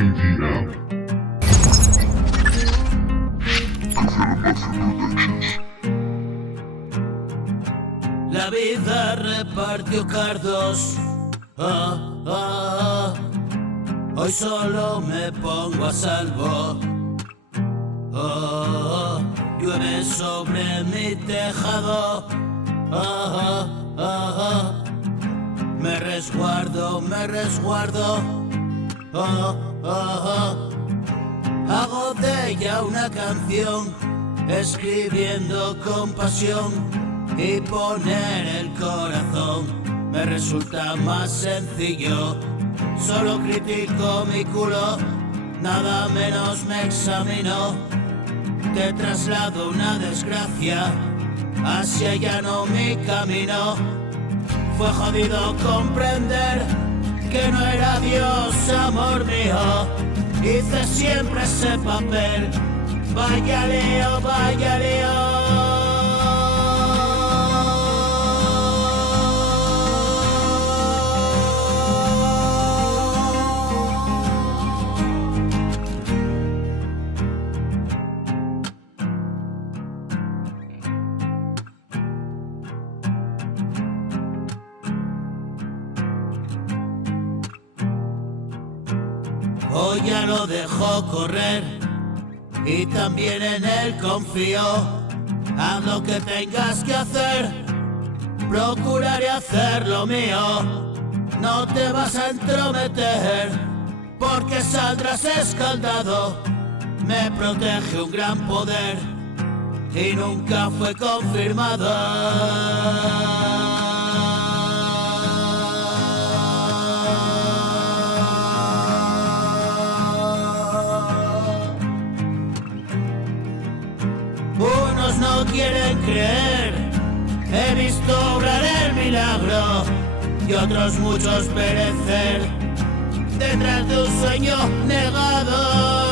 Argentina. La vida repartió cardos. Hoy solo me pongo a salvo. Llueve sobre mi tejado. Me resguardo. Hago de ella una canción, escribiendo con pasión, y poner el corazón me resulta más sencillo. Solo critico mi culo, nada menos me examino. Te traslado una desgracia, hacia allano mi camino. Fue jodido comprender que no era Dios, amor mío. Hice siempre ese papel. Vaya lío, vaya lío. Hoy ya lo dejo correr y también en él confío. Haz lo que tengas que hacer, procuraré hacer lo mío. No te vas a entrometer porque saldrás escaldado. Me protege un gran poder y nunca fue confirmado. Unos no quieren creer, he visto obrar el milagro, y otros muchos perecer detrás de un sueño negado.